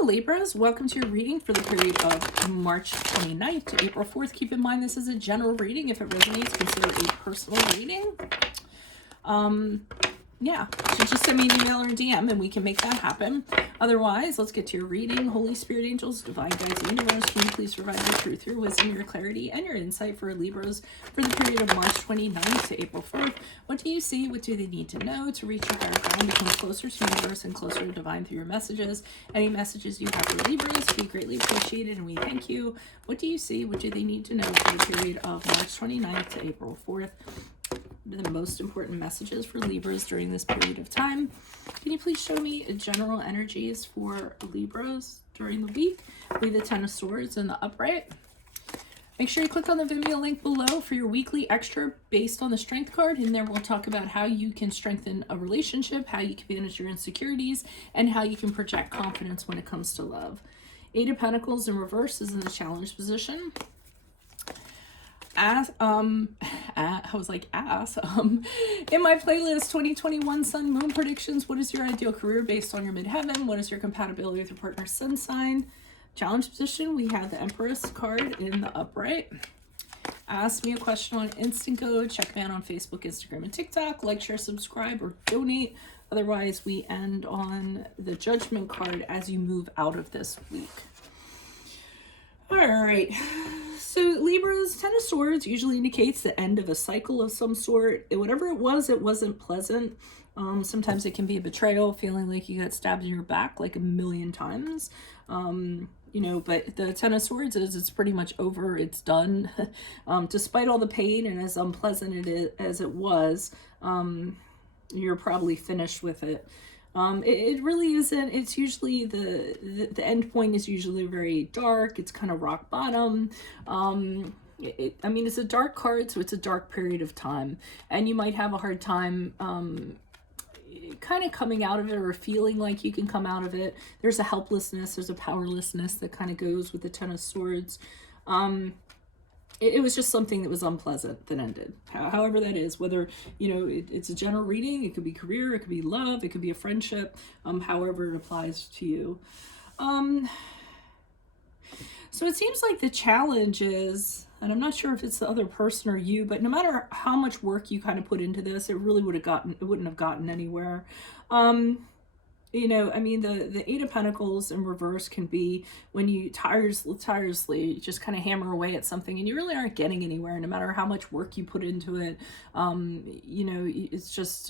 Hello Libras, welcome to your reading for the period of March 29th to April 4th. Keep in mind this is a general reading. If it resonates, consider it a personal reading. Yeah, so just send me an email or a DM and we can make that happen. Otherwise, let's get to your reading. Holy Spirit, angels, divine guides, and universe, can you please provide your truth, your wisdom, your clarity, and your insight for Libras for the period of March 29th to April 4th? What do you see? What do they need to know to reach your higher ground, become closer to the universe and closer to divine through your messages? Any messages you have for Libras, we greatly appreciate it and we thank you. What do you see? What do they need to know for the period of March 29th to April 4th? The most important messages for Libras during this period of time. Can you please show me general energies for Libras during the week with the Ten of Swords and the upright? Make sure you click on the Vimeo link below for your weekly extra based on the strength card. In there we'll talk about how you can strengthen a relationship, how you can manage your insecurities, and how you can project confidence when it comes to love. Eight of Pentacles in reverse is in the challenge position. In my playlist 2021 Sun Moon predictions, what is your ideal career based on your midheaven? What is your compatibility with your partner's sun sign? Challenge position, we have the Empress card in the upright. Ask me a question on Instant Go. Check me out on Facebook, Instagram, and TikTok. Like, share, subscribe, or donate. Otherwise, we end on the Judgment card as you move out of this week. All right. So Libra's Ten of Swords usually indicates the end of a cycle of some sort. Whatever it wasn't pleasant. Sometimes it can be a betrayal, feeling like you got stabbed in your back like a million times. But the Ten of Swords it's pretty much over. It's done. Despite all the pain and as unpleasant as it was, you're probably finished with it. It really isn't. It's usually the end point is usually very dark. It's kind of rock bottom. It's a dark card, so it's a dark period of time, and you might have a hard time kind of coming out of it or feeling like you can come out of it. There's a helplessness, there's a powerlessness that kind of goes with the Ten of Swords. It was just something that was unpleasant that ended. However that is, whether, it's a general reading, it could be career, it could be love, it could be a friendship, however it applies to you. So it seems like the challenge is, and I'm not sure if it's the other person or you, but no matter how much work you kind of put into this, it wouldn't have gotten anywhere. The Eight of Pentacles in reverse can be when you tirelessly just kind of hammer away at something and you really aren't getting anywhere, no matter how much work you put into it.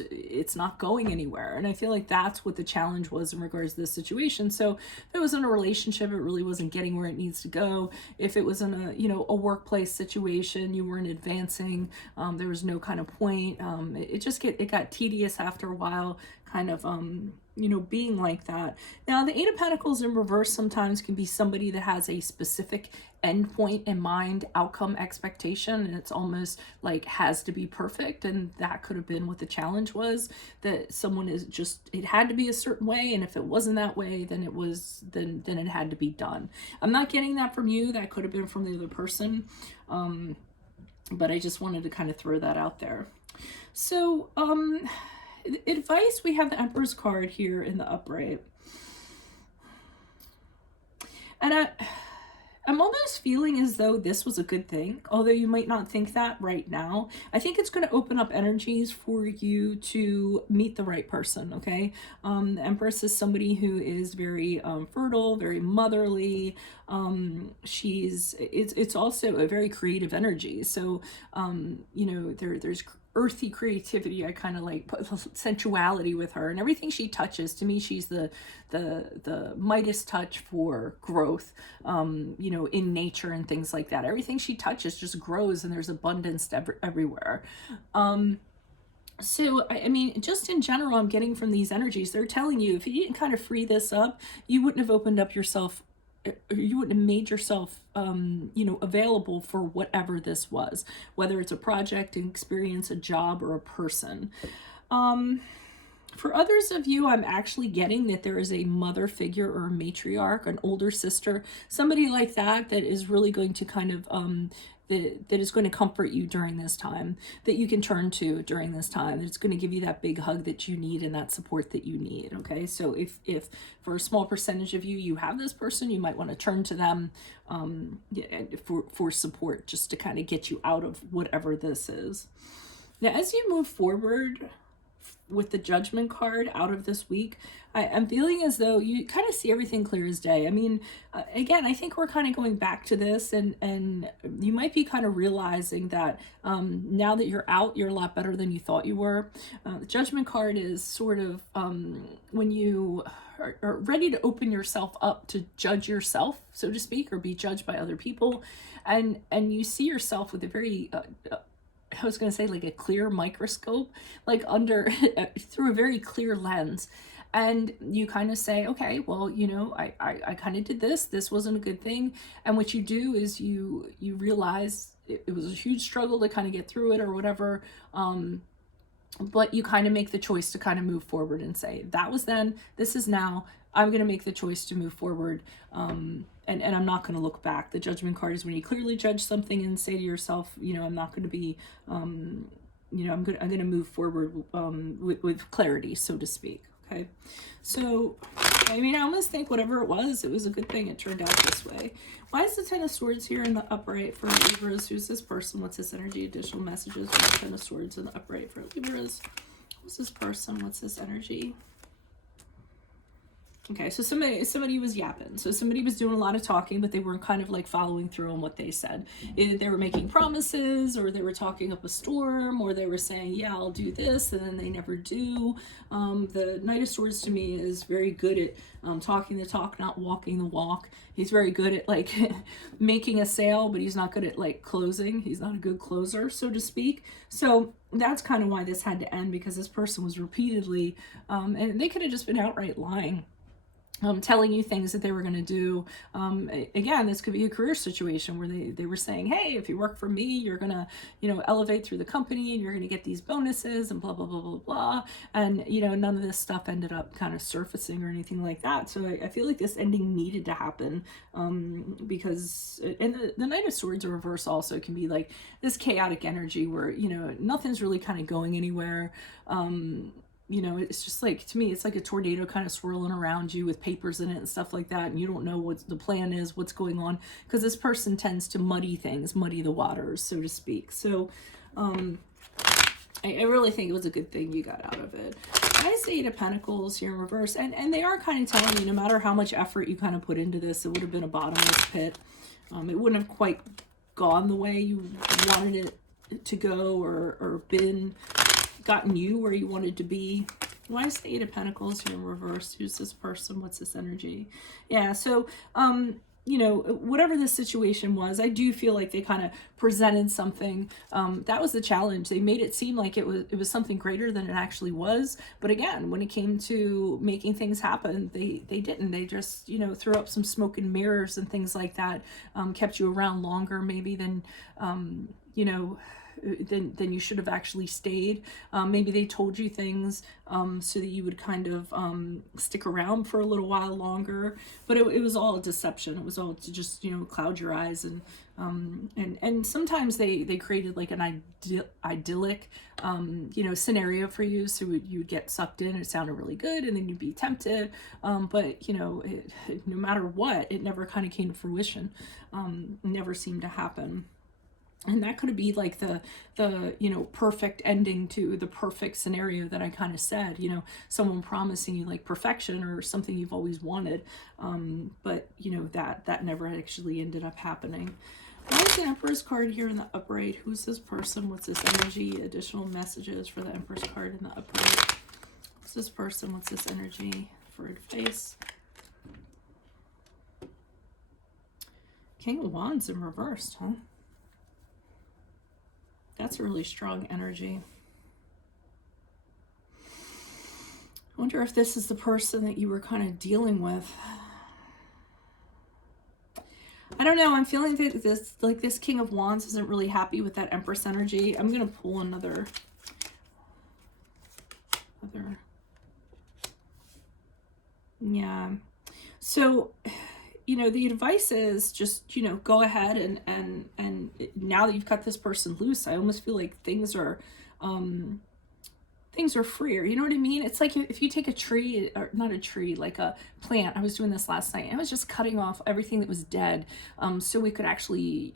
It's not going anywhere. And I feel like that's what the challenge was in regards to this situation. So if it was in a relationship, it really wasn't getting where it needs to go. If it was in a workplace situation, you weren't advancing. There was no kind of point. It got tedious after a while, kind of, being like that. Now, the Eight of Pentacles in reverse sometimes can be somebody that has a specific endpoint in mind, outcome, expectation, and it's almost like has to be perfect. And that could have been what the challenge was, that someone it had to be a certain way, and if it wasn't that way, then it had to be done. I'm not getting that from you. That could have been from the other person. But I just wanted to kind of throw that out there. So, advice, we have the Emperor's card here in the upright. And I'm almost feeling as though this was a good thing, although you might not think that right now. I think it's going to open up energies for you to meet the right person, okay? The Empress is somebody who is very fertile, very motherly. It's also a very creative energy. So, there's earthy creativity. I kind of like put sensuality with her, and everything she touches, to me, she's the Midas touch for growth, in nature and things like that. Everything she touches just grows, and there's abundance everywhere. So, just in general, I'm getting from these energies, they're telling you, if you didn't kind of free this up, you wouldn't have opened up yourself, you wouldn't have made yourself, available for whatever this was, whether it's a project, an experience, a job, or a person. For others of you, I'm actually getting that there is a mother figure or a matriarch, an older sister, somebody like that that is really going to kind of that is going to comfort you during this time, that you can turn to during this time. It's going to give you that big hug that you need and that support that you need. Okay, so if for a small percentage of you, you have this person, you might want to turn to them for support, just to kind of get you out of whatever this is. Now, as you move forward with the Judgment card out of this week, I'm feeling as though you kind of see everything clear as day. I mean, again, I think we're kind of going back to this, and you might be kind of realizing that now that you're out, you're a lot better than you thought you were. The Judgment card is sort of when you are ready to open yourself up to judge yourself, so to speak, or be judged by other people, and you see yourself with a very I was going to say like a clear microscope, like under through a very clear lens. And you kind of say, okay, well, you know, I kind of did this wasn't a good thing. And what you do is you realize it was a huge struggle to kind of get through it or whatever. But you kind of make the choice to kind of move forward and say, that was then, this is now, I'm going to make the choice to move forward. And I'm not going to look back. The Judgment card is when you clearly judge something and say to yourself, you know, I'm not going to be, you know, I'm going to move forward with clarity, so to speak. Okay. So, I mean, I almost think whatever it was a good thing it turned out this way. Why is the Ten of Swords here in the upright for Libras? Who's this person? What's this energy? Additional messages for the Ten of Swords in the upright for Libras. Who's this person? What's this energy? Okay, so somebody was yapping. So somebody was doing a lot of talking, but they weren't kind of like following through on what they said. Either they were making promises, or they were talking up a storm, or they were saying, yeah, I'll do this, and then they never do. The Knight of Swords to me is very good at talking the talk, not walking the walk. He's very good at like making a sale, but he's not good at like closing. He's not a good closer, so to speak. So that's kind of why this had to end, because this person was repeatedly, and they could have just been outright lying. Telling you things that they were going to do. Again, this could be a career situation where they were saying, hey, if you work for me, you're going to, you know, elevate through the company and you're going to get these bonuses and blah, blah, blah, blah, blah. And, you know, none of this stuff ended up kind of surfacing or anything like that. So I feel like this ending needed to happen because, and the Knight of Swords in reverse also can be like this chaotic energy where, you know, nothing's really kind of going anywhere. You know, it's just like, to me, it's like a tornado kind of swirling around you with papers in it and stuff like that. And you don't know what the plan is, what's going on, because this person tends to muddy things, muddy the waters, so to speak. So I really think it was a good thing you got out of it. I say Eight of Pentacles here in reverse. And they are kind of telling you, no matter how much effort you kind of put into this, it would have been a bottomless pit. It wouldn't have quite gone the way you wanted it to go, or gotten you where you wanted to be. Why is the Eight of Pentacles here in reverse? Who's this person? What's this energy? Yeah, so you know, whatever the situation was, I do feel like they kind of presented something. That was the challenge. They made it seem like it was something greater than it actually was. But again, when it came to making things happen, they didn't. They just, you know, threw up some smoke and mirrors and things like that. Kept you around longer maybe than you know, then you should have actually stayed. Maybe they told you things so that you would kind of stick around for a little while longer, but it was all a deception. It was all to just, you know, cloud your eyes, and sometimes they created like an idyllic you know, scenario for you, so you'd get sucked in. It sounded really good, and then you'd be tempted, but you know, no matter what, it never kind of came to fruition. Never seemed to happen. And that could be like the you know, perfect ending to the perfect scenario that I kind of said, you know, someone promising you like perfection or something you've always wanted, but you know, that never actually ended up happening. Why is the Empress card here in the upright? Who's this person? What's this energy? Additional messages for the Empress card in the upright. What's this person? What's this energy for advice? King of Wands in reversed, huh? That's a really strong energy. I wonder if this is the person that you were kind of dealing with. I don't know. I'm feeling that this King of Wands isn't really happy with that Empress energy. I'm going to pull another Yeah. So, the advice is just, go ahead and now that you've cut this person loose, I almost feel like um, things are freer. You know what I mean? It's like if you take a tree, or not a tree, like a plant. I was doing this last night. I was just cutting off everything that was dead, so we could actually,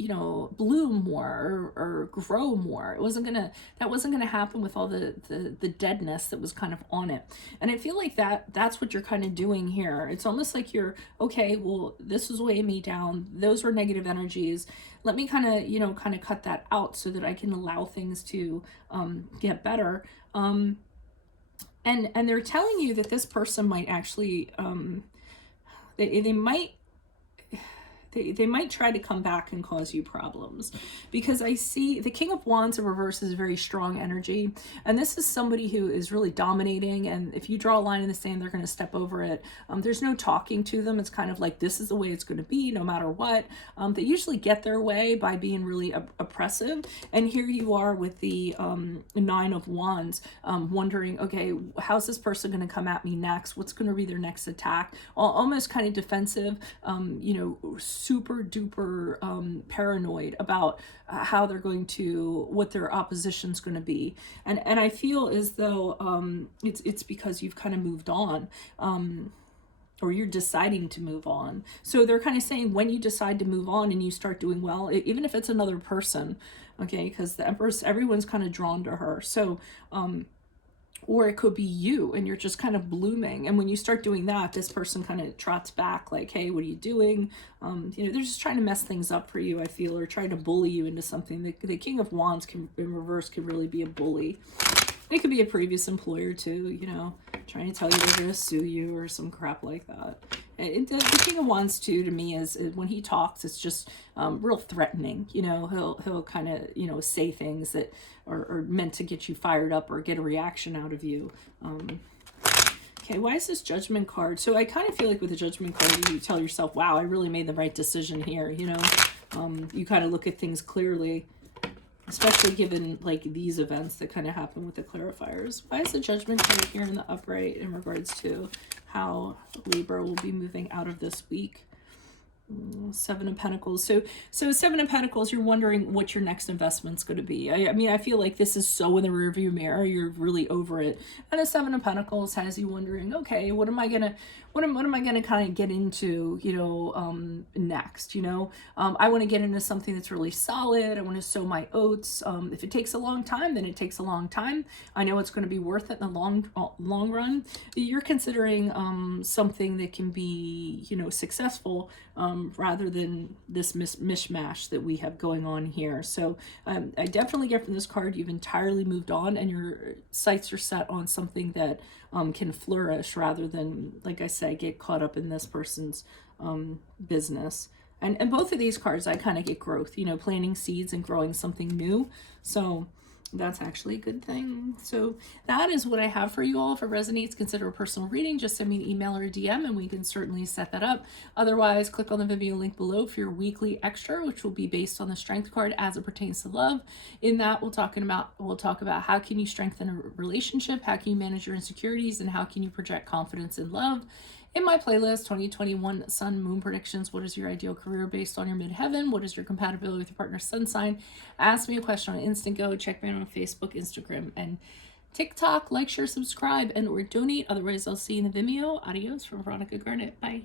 bloom more or grow more. That wasn't gonna happen with all the deadness that was kind of on it. And I feel like that's what you're kind of doing here. It's almost like you're, okay, well, this was weighing me down. Those were negative energies. Let me kind of cut that out so that I can allow things to get better. And they're telling you that this person might actually they might they might try to come back and cause you problems, because I see the King of Wands in reverse is very strong energy, and this is somebody who is really dominating, and if you draw a line in the sand, they're going to step over it. There's no talking to them. It's kind of like, this is the way it's going to be no matter what. They usually get their way by being really oppressive, and here you are with the Nine of Wands, wondering, okay, how's this person going to come at me next? What's going to be their next attack? Almost kind of defensive, super duper paranoid about how they're going to, what their opposition's going to be. And I feel as though it's because you've kind of moved on, or you're deciding to move on. So they're kind of saying, when you decide to move on and you start doing well, even if it's another person, okay, because the Empress, everyone's kind of drawn to her. So or it could be you and you're just kind of blooming, and when you start doing that, this person kind of trots back like, hey, what are you doing? They're just trying to mess things up for you, I feel, or trying to bully you into something. The King of Wands in reverse can really be a bully. It could be a previous employer too, trying to tell you they're going to sue you or some crap like that. And the King of Wands too, to me, is when he talks, it's just real threatening. He'll kind of say things that are meant to get you fired up or get a reaction out of you. Okay, why is this Judgment card? So I kind of feel like with the Judgment card, you tell yourself, wow, I really made the right decision here. You kind of look at things clearly, especially given like these events that kind of happen with the clarifiers. Why is the Judgment card here in the upright in regards to how Libra will be moving out of this week? Seven of Pentacles. So Seven of Pentacles, you're wondering what your next investment's going to be. I mean, I feel like this is so in the rearview mirror, you're really over it. And the Seven of Pentacles has you wondering, okay, what am I gonna kind of get into, next? I want to get into something that's really solid. I want to sow my oats. If it takes a long time, then it takes a long time. I know it's going to be worth it in the long run. You're considering something that can be, successful, rather than this mishmash that we have going on here. So I definitely get from this card, you've entirely moved on and your sights are set on something that can flourish, rather than, like I said, get caught up in this person's business. And both of these cards, I kind of get growth, planting seeds and growing something new. So that's actually a good thing. So that is what I have for you all. If it resonates, consider a personal reading. Just send me an email or a DM and we can certainly set that up. Otherwise, click on the Vimeo link below for your weekly extra, which will be based on the Strength card as it pertains to love. In that, we'll talk about how can you strengthen a relationship, how can you manage your insecurities, and how can you project confidence in love. In my playlist, 2021 Sun Moon Predictions, what is your ideal career based on your midheaven? What is your compatibility with your partner's sun sign? Ask me a question on Instant Go. Check me out on Facebook, Instagram, and TikTok. Like, share, subscribe, and or donate. Otherwise, I'll see you in the Vimeo. Adios from Veronica Garnett. Bye.